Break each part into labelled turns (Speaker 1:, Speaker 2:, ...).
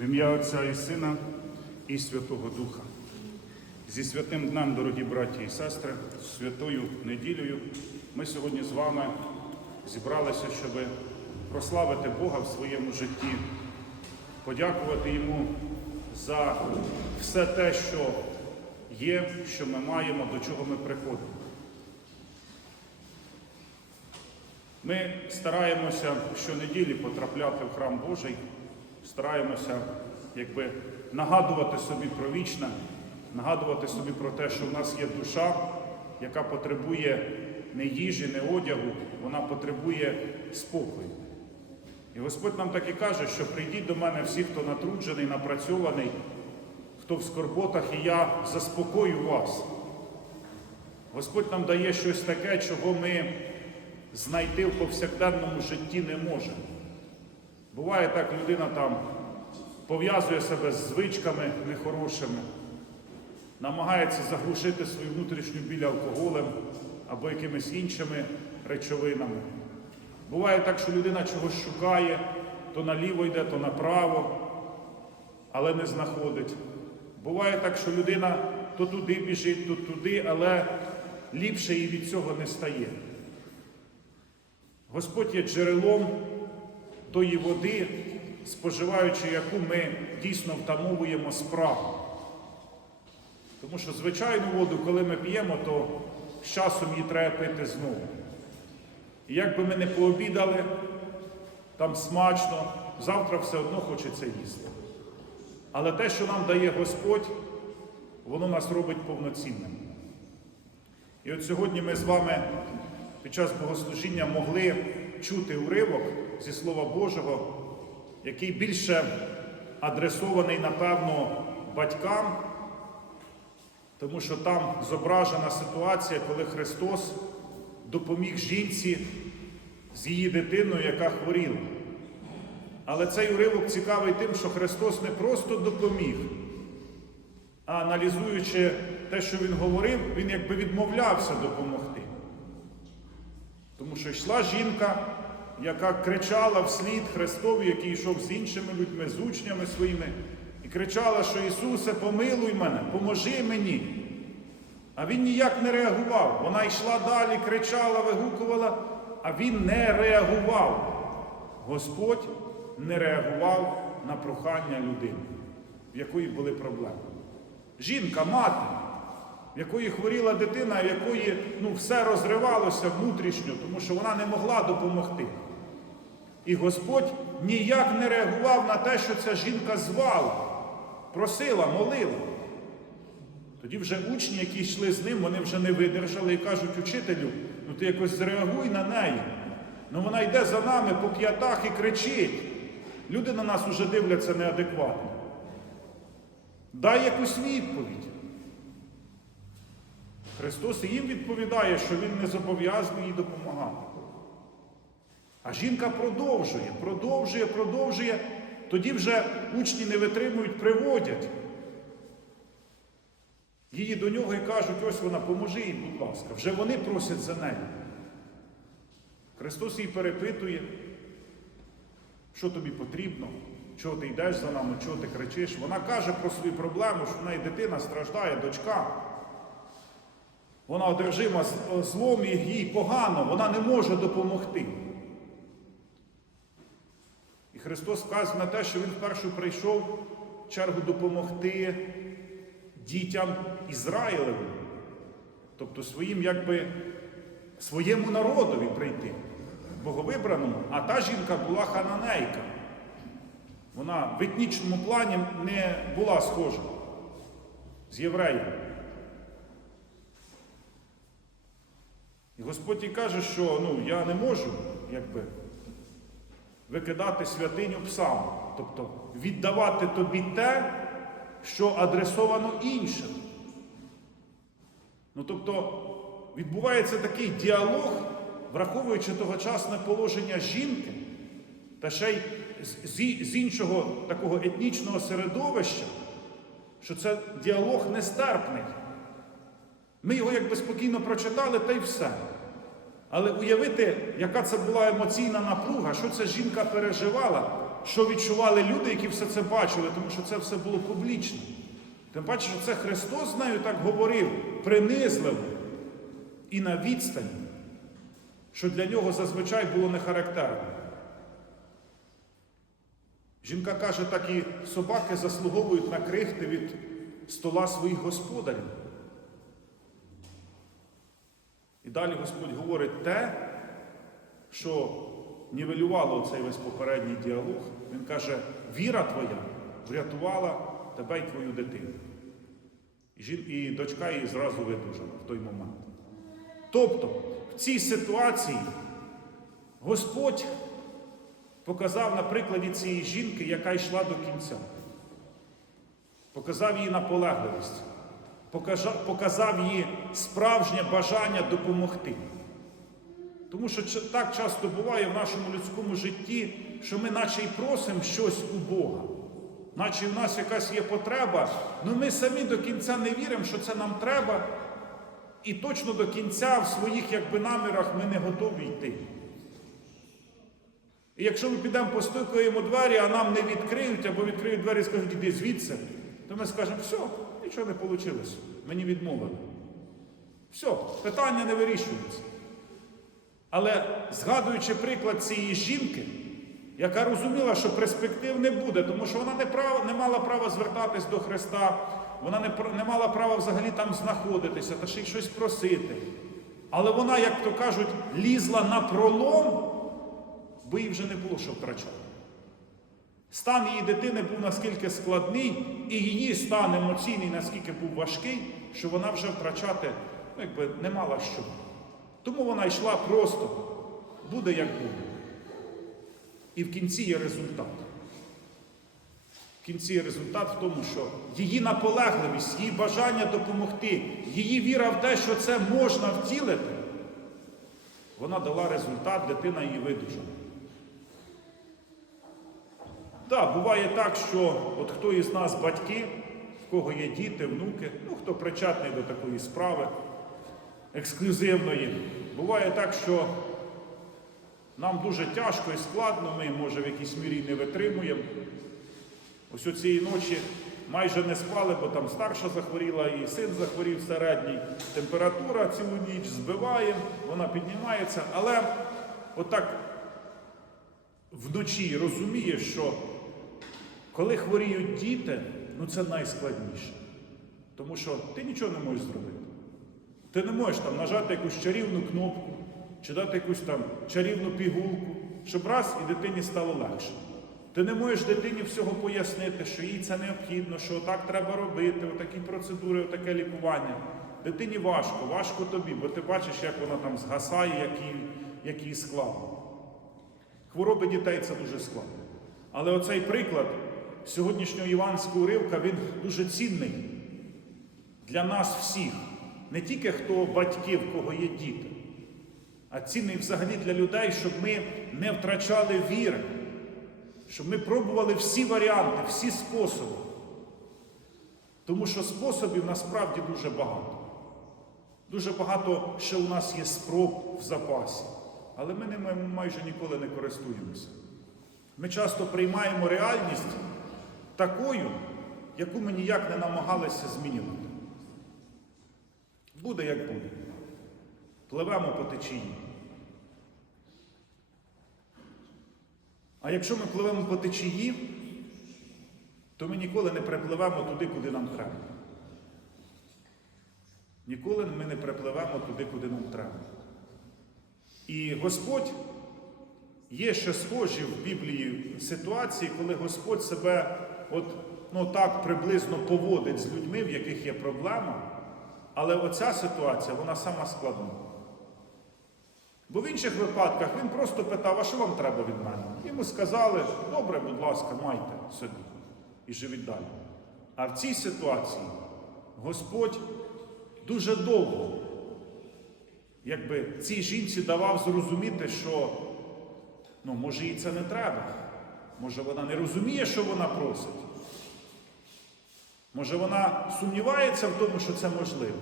Speaker 1: В ім'я Отця і Сина і Святого Духа. Зі святим днем, дорогі браті і сестри, святою неділею ми сьогодні з вами зібралися, щоб прославити Бога в своєму житті, подякувати Йому за все те, що є, що ми маємо, до чого ми приходимо. Ми стараємося щонеділі потрапляти в храм Божий, стараємося якби, нагадувати собі про вічне, нагадувати собі про те, що в нас є душа, яка потребує не їжі, не одягу, вона потребує спокою. І Господь нам так і каже, що прийдіть до мене всі, хто натруджений, напрацьований, хто в скорботах, і я заспокою вас. Господь нам дає щось таке, чого ми знайти в повсякденному житті не може. Буває так, людина там пов'язує себе з звичками нехорошими, намагається заглушити свою внутрішню біль алкоголем або якимись іншими речовинами. Буває так, що людина чогось шукає, то наліво йде, то направо, але не знаходить. Буває так, що людина то туди біжить, то туди, але ліпше їй від цього не стає. Господь є джерелом тої води, споживаючи яку ми дійсно втамовуємо справу. Тому що звичайну воду, коли ми п'ємо, то з часом її треба пити знову. І як би ми не пообідали, там смачно, завтра все одно хочеться їсти. Але те, що нам дає Господь, воно нас робить повноцінним. І от сьогодні ми з вами під час богослужіння могли чути уривок зі Слова Божого, який більше адресований, напевно, батькам, тому що там зображена ситуація, коли Христос допоміг жінці з її дитиною, яка хворіла. Але цей уривок цікавий тим, що Христос не просто допоміг, а аналізуючи те, що Він говорив, Він якби відмовлявся допомогти. Тому що йшла жінка, яка кричала вслід Христові, який йшов з іншими людьми, з учнями своїми, і кричала, що Ісусе, помилуй мене, поможи мені. А він ніяк не реагував. Вона йшла далі, кричала, вигукувала, а він не реагував. Господь не реагував на прохання людини, в якої були проблеми. Жінка, мати, якої хворіла дитина, в якої ну, все розривалося внутрішньо, тому що вона не могла допомогти. І Господь ніяк не реагував на те, що ця жінка звала, просила, молила. Тоді вже учні, які йшли з ним, вони вже не видержали і кажуть, учителю, ну ти якось зреагуй на неї. Ну вона йде за нами по п'ятах і кричить. Люди на нас уже дивляться неадекватно. Дай якусь відповідь. Христос і їм відповідає, що Він не зобов'язаний їй допомагати. А жінка продовжує, продовжує, продовжує. Тоді вже учні не витримують, приводять. Її до нього і кажуть, ось вона, поможи їй, будь ласка. Вже вони просять за нею. Христос її перепитує, що тобі потрібно, чого ти йдеш за нами, чого ти кричиш. Вона каже про свою проблему, що в неї дитина страждає, дочка. Вона одержима злом і їй погано, вона не може допомогти. І Христос вказує на те, що Він вперше прийшов в чергу допомогти дітям Ізраїлевим, тобто своїм, якби, своєму народові прийти, боговибраному, а та жінка була хананейка. Вона в етнічному плані не була схожа з євреями. І Господь і каже, що ну, я не можу якби, викидати святиню псам, тобто віддавати тобі те, що адресовано іншим. Ну, тобто, відбувається такий діалог, враховуючи тогочасне положення жінки, та ще й з, іншого такого етнічного середовища, що це діалог нестерпний. Ми його якби спокійно прочитали, та й все. Але уявити, яка це була емоційна напруга, що ця жінка переживала, що відчували люди, які все це бачили, тому що це все було публічно. Тим паче, що це Христос з нею так говорив, принизливо і на відстані, що для нього зазвичай було не характерно. Жінка каже, так і собаки заслуговують на крихти від стола своїх господарів. І далі Господь говорить те, що нівелювало цей весь попередній діалог. Він каже, віра твоя врятувала тебе й твою дитину. І, і дочка її зразу видужала в той момент. Тобто, в цій ситуації Господь показав на прикладі цієї жінки, яка йшла до кінця. Показав її наполегливість, показав, її справжнє бажання допомогти. Тому що так часто буває в нашому людському житті, що ми наче й просимо щось у Бога, наче в нас якась є потреба, але ми самі до кінця не віримо, що це нам треба, і точно до кінця в своїх якби, намірах ми не готові йти. І якщо ми підемо постукаємо двері, а нам не відкриють, або відкриють двері і скажуть, іди звідси, то ми скажемо, все, нічого не вийшло, мені відмовили. Все, питання не вирішується. Але згадуючи приклад цієї жінки, яка розуміла, що перспектив не буде, тому що вона не, прав, не мала права звертатись до Христа, вона не, не мала права взагалі там знаходитися та ще й щось просити. Але вона, як то кажуть, лізла на пролом, бо їй вже не було що втрачати. Стан її дитини був наскільки складний, і її стан емоційний наскільки був важкий, що вона вже втрачати ну, якби, не мала що. Тому вона йшла просто, буде як буде. І в кінці є результат. В кінці є результат в тому, що її наполегливість, її бажання допомогти, її віра в те, що це можна втілити, вона дала результат, дитина її видужала. Так, буває так, що от хто із нас батьки, в кого є діти, внуки, ну хто причетний до такої справи ексклюзивної, буває так, що нам дуже тяжко і складно, ми, може, в якійсь мірі не витримуємо. Ось у цієї ночі майже не спали, бо там старша захворіла і син захворів середній. Температура цілу ніч збиває, вона піднімається, але отак вночі розуміє, що коли хворіють діти, ну це найскладніше. Тому що ти нічого не можеш зробити. Ти не можеш там нажати якусь чарівну кнопку, чи дати якусь там чарівну пігулку, щоб раз і дитині стало легше. Ти не можеш дитині всього пояснити, що їй це необхідно, що так треба робити, отакі процедури, отаке лікування. Дитині важко, важко тобі, бо ти бачиш, як вона там згасає, як їй, як їй складно. Хвороби дітей це дуже складно. Але оцей приклад сьогоднішнього іванського уривка, він дуже цінний для нас всіх. Не тільки хто батьки, в кого є діти, а цінний взагалі для людей, щоб ми не втрачали віри, щоб ми пробували всі варіанти, всі способи. Тому що способів насправді дуже багато. Дуже багато ще у нас є спроб в запасі, але ми ними майже ніколи не користуємося. Ми часто приймаємо реальність такою, яку ми ніяк не намагалися змінювати. Буде як буде. Пливемо по течії. А якщо ми пливемо по течії, то ми ніколи не припливемо туди, куди нам треба. Ніколи ми не припливемо туди, куди нам треба. І Господь є ще схожі в Біблії ситуації, коли Господь себе от, ну, так приблизно поводить з людьми, в яких є проблема. Але оця ситуація, вона сама складна. Бо в інших випадках він просто питав, а що вам треба від мене? Йому сказали, добре, будь ласка, майте собі і живіть далі. А в цій ситуації Господь дуже довго, якби цій жінці давав зрозуміти, що ну, може їй це не треба. Може вона не розуміє, що вона просить. Може вона сумнівається в тому, що це можливо.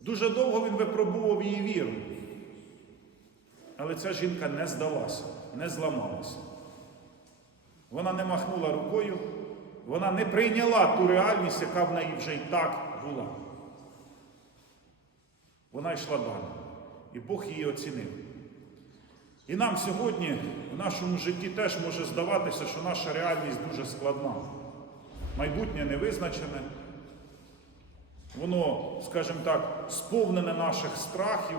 Speaker 1: Дуже довго він випробував її віру. Але ця жінка не здалася, не зламалася. Вона не махнула рукою, вона не прийняла ту реальність, яка в неї вже і так була. Вона йшла далі. І Бог її оцінив. І нам сьогодні в нашому житті теж може здаватися, що наша реальність дуже складна. Майбутнє невизначене. Воно, скажімо так, сповнене наших страхів,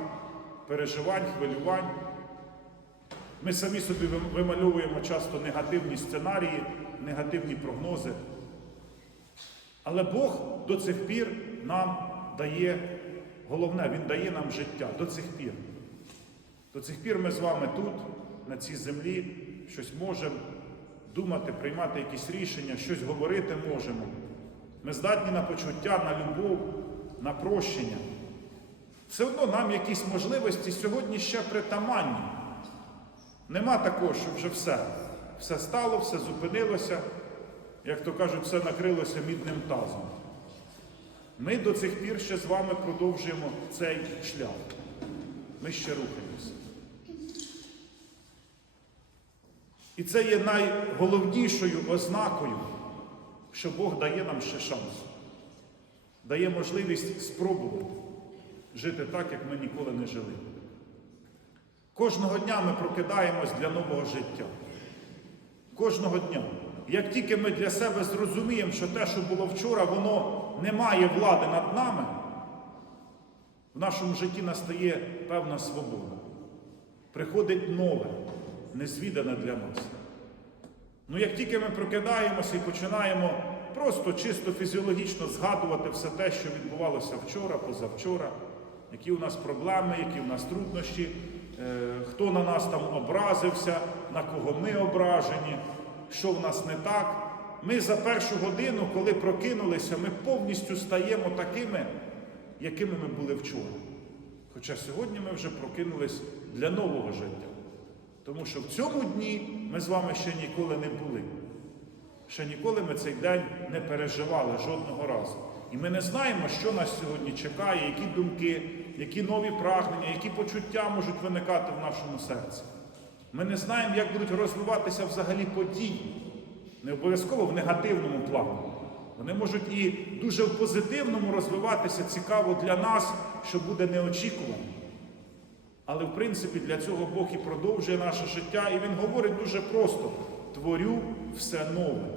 Speaker 1: переживань, хвилювань. Ми самі собі вимальовуємо часто негативні сценарії, негативні прогнози. Але Бог до цих пір нам дає головне, Він дає нам життя до цих пір. До цих пір ми з вами тут, на цій землі, щось можемо думати, приймати якісь рішення, щось говорити можемо. Ми здатні на почуття, на любов, на прощення. Все одно нам якісь можливості сьогодні ще притаманні. Нема такого, що вже все. Все стало, все зупинилося, як то кажуть, все накрилося мідним тазом. Ми до цих пір ще з вами продовжуємо цей шлях. Ми ще рухаємося. І це є найголовнішою ознакою, що Бог дає нам ще шанс. Дає можливість спробувати жити так, як ми ніколи не жили. Кожного дня ми прокидаємось для нового життя. Кожного дня. Як тільки ми для себе зрозуміємо, що те, що було вчора, воно не має влади над нами, в нашому житті настає певна свобода. Приходить нове, незвідане для нас. Ну як тільки ми прокидаємося і починаємо просто чисто фізіологічно згадувати все те, що відбувалося вчора, позавчора, які у нас проблеми, які у нас труднощі, е, хто на нас там образився, на кого ми ображені, що в нас не так. Ми за першу годину, коли прокинулися, ми повністю стаємо такими, якими ми були вчора. Хоча сьогодні ми вже прокинулись для нового життя. Тому що в цьому дні ми з вами ще ніколи не були. Ще ніколи ми цей день не переживали жодного разу. І ми не знаємо, що нас сьогодні чекає, які думки, які нові прагнення, які почуття можуть виникати в нашому серці. Ми не знаємо, як будуть розвиватися взагалі події. Не обов'язково в негативному плані. Вони можуть і дуже в позитивному розвиватися цікаво для нас, що буде неочікувано. Але в принципі для цього Бог і продовжує наше життя, і Він говорить дуже просто: творю все нове.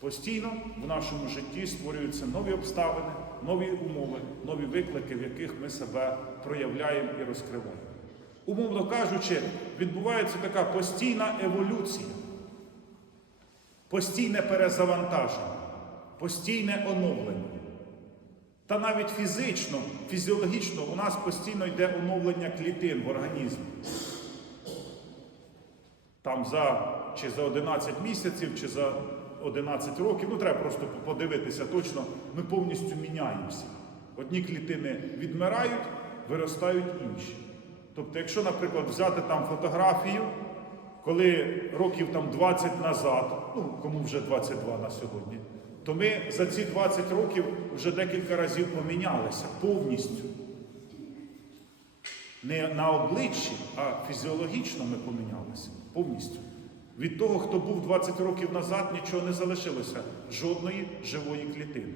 Speaker 1: Постійно в нашому житті створюються нові обставини, нові умови, нові виклики, в яких ми себе проявляємо і розкриваємо. Умовно кажучи, відбувається така постійна еволюція, постійне перезавантаження, постійне оновлення. Та навіть фізично, фізіологічно у нас постійно йде оновлення клітин в організмі. Там за чи за 11 місяців, чи за 11 років, ну треба просто подивитися точно, ми повністю міняємося. Одні клітини відмирають, виростають інші. Тобто, якщо, наприклад, взяти там фотографію, коли років там 20 назад, ну кому вже 22 на сьогодні, то ми за ці 20 років вже декілька разів помінялися повністю. Не на обличчі, а фізіологічно ми помінялися повністю. Від того, хто був 20 років назад, нічого не залишилося, жодної живої клітини.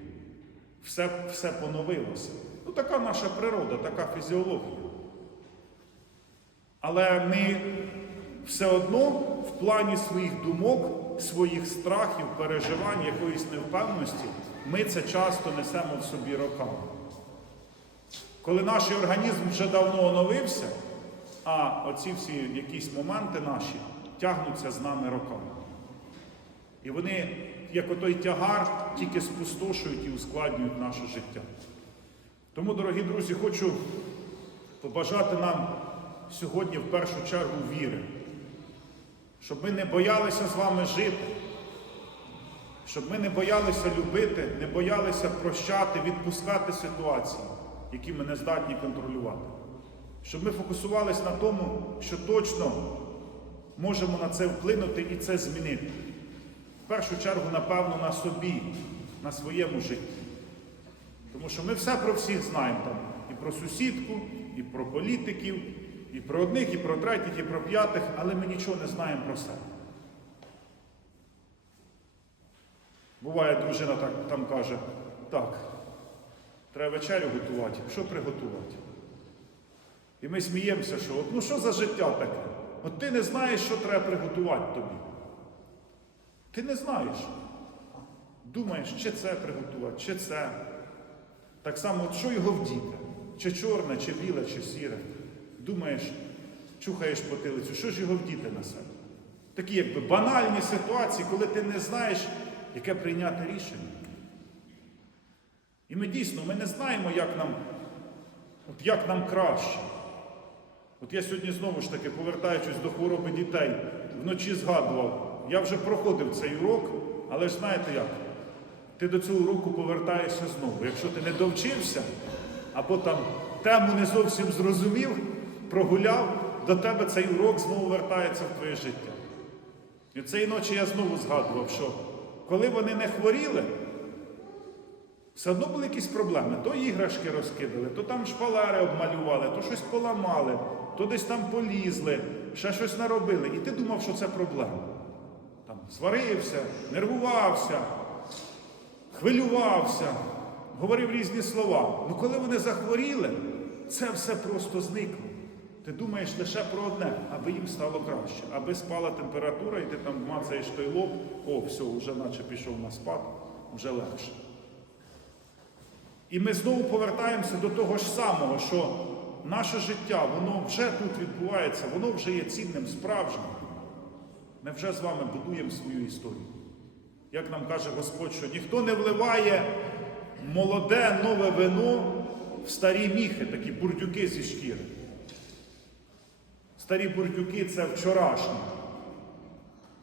Speaker 1: Все, все поновилося. Ну, така наша природа, така фізіологія. Але ми все одно в плані своїх думок, своїх страхів, переживань, якоїсь невпевненості, ми це часто несемо в собі роками. Коли наш організм вже давно оновився, а оці всі якісь моменти наші тягнуться з нами роками. І вони, як отой тягар, тільки спустошують і ускладнюють наше життя. Тому, дорогі друзі, хочу побажати нам сьогодні в першу чергу віри, щоб ми не боялися з вами жити, щоб ми не боялися любити, не боялися прощати, відпускати ситуації, які ми не здатні контролювати. Щоб ми фокусувалися на тому, що точно можемо на це вплинути і це змінити. В першу чергу, напевно, на собі, на своєму житті. Тому що ми все про всіх знаємо там. І про сусідку, і про політиків, і про одних, і про третіх, і про п'ятих, але ми нічого не знаємо про себе. Буває, дружина так, там каже, так, треба вечерю готувати, що приготувати? І ми сміємося, що от, ну що за життя таке? От ти не знаєш, що треба приготувати тобі. Ти не знаєш. Думаєш, чи це приготувати, чи це. Так само, от що його вдіти? Чи чорне, чи біле, чи сіре. Думаєш, чухаєш потилицю, що ж його вдіти на себе? Такі якби банальні ситуації, коли ти не знаєш, яке прийняти рішення. І ми дійсно ми не знаємо, як нам, от як нам краще. От я сьогодні знову ж таки, повертаючись до хвороби дітей, вночі згадував, я вже проходив цей урок, але ж знаєте як? Ти до цього уроку повертаєшся знову. Якщо ти не довчився, або там тему не зовсім зрозумів, прогуляв, до тебе цей урок знову вертається в твоє життя. І цієї ночі я знову згадував, що коли вони не хворіли, все одно були якісь проблеми. То іграшки розкидали, то там шпалери обмалювали, то щось поламали, то десь там полізли, ще щось наробили. І ти думав, що це проблема. Там сварився, нервувався, хвилювався, говорив різні слова. Ну коли вони захворіли, це все просто зникло. Ти думаєш лише про одне, аби їм стало краще, аби спала температура, і ти там мацаєш той лоб, о, все, вже наче пішов на спад, вже легше. І ми знову повертаємося до того ж самого, що наше життя, воно вже тут відбувається, воно вже є цінним, справжнім. Ми вже з вами будуємо свою історію. Як нам каже Господь, що ніхто не вливає молоде нове вино в старі міхи, такі бурдюки зі шкіри. Старі бурдюки це вчорашні.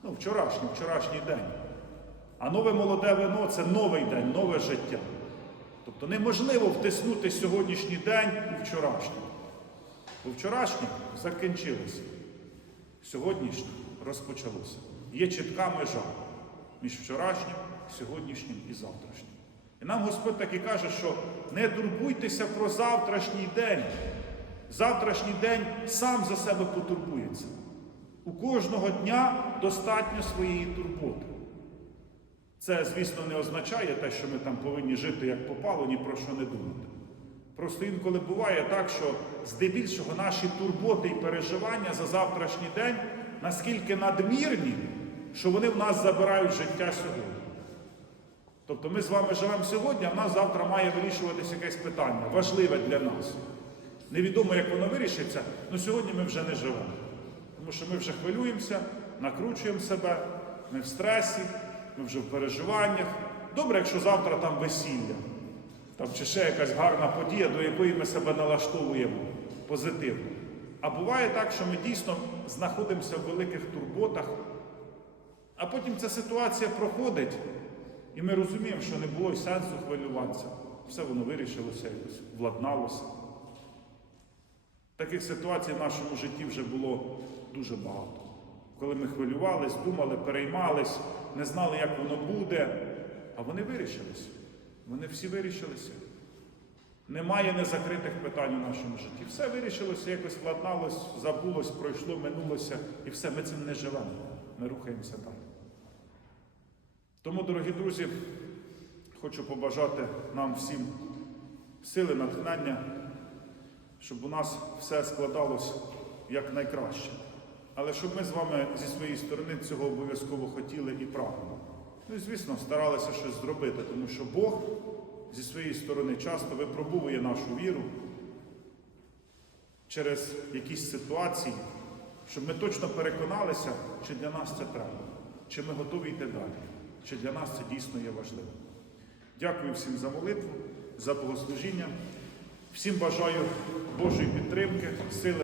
Speaker 1: Ну, вчорашній, вчорашній день. А нове молоде вино це новий день, нове життя. Тобто неможливо втиснути сьогоднішній день у вчорашній. Бо вчорашнє закінчилося. Сьогоднішнє розпочалося. Є чітка межа між вчорашнім, сьогоднішнім і завтрашнім. І нам Господь так і каже, що не турбуйтеся про завтрашній день. Завтрашній день сам за себе потурбується. У кожного дня достатньо своєї турботи. Це, звісно, не означає те, що ми там повинні жити як попало, ні про що не думати. Просто інколи буває так, що здебільшого наші турботи і переживання за завтрашній день наскільки надмірні, що вони в нас забирають життя сьогодні. Тобто ми з вами живемо сьогодні, а в нас завтра має вирішуватися якесь питання, важливе для нас. Невідомо, як воно вирішиться, але сьогодні ми вже не живемо. Тому що ми вже хвилюємося, накручуємо себе, ми в стресі, ми вже в переживаннях. Добре, якщо завтра там весілля, там чи ще якась гарна подія, до якої ми себе налаштовуємо позитивно. А буває так, що ми дійсно знаходимося в великих турботах, а потім ця ситуація проходить, і ми розуміємо, що не було й сенсу хвилюватися. Все воно вирішилося, якось владналося. Таких ситуацій в нашому житті вже було дуже багато. Коли ми хвилювались, думали, переймались, не знали, як воно буде, а вони вирішилися. Вони всі вирішилися. Немає незакритих питань у нашому житті. Все вирішилося, якось владналось, забулось, пройшло, минулося, і все, ми цим не живемо. Ми рухаємося далі. Тому, дорогі друзі, хочу побажати нам всім сили, натхнення, щоб у нас все складалось якнайкраще. Але щоб ми з вами зі своєї сторони цього обов'язково хотіли і прагнули. Ну і звісно, старалися щось зробити, тому що Бог зі своєї сторони часто випробовує нашу віру через якісь ситуації, щоб ми точно переконалися, чи для нас це треба, чи ми готові йти далі, чи для нас це дійсно є важливим. Дякую всім за молитву, за богослужіння. Всім бажаю Божої підтримки, сили.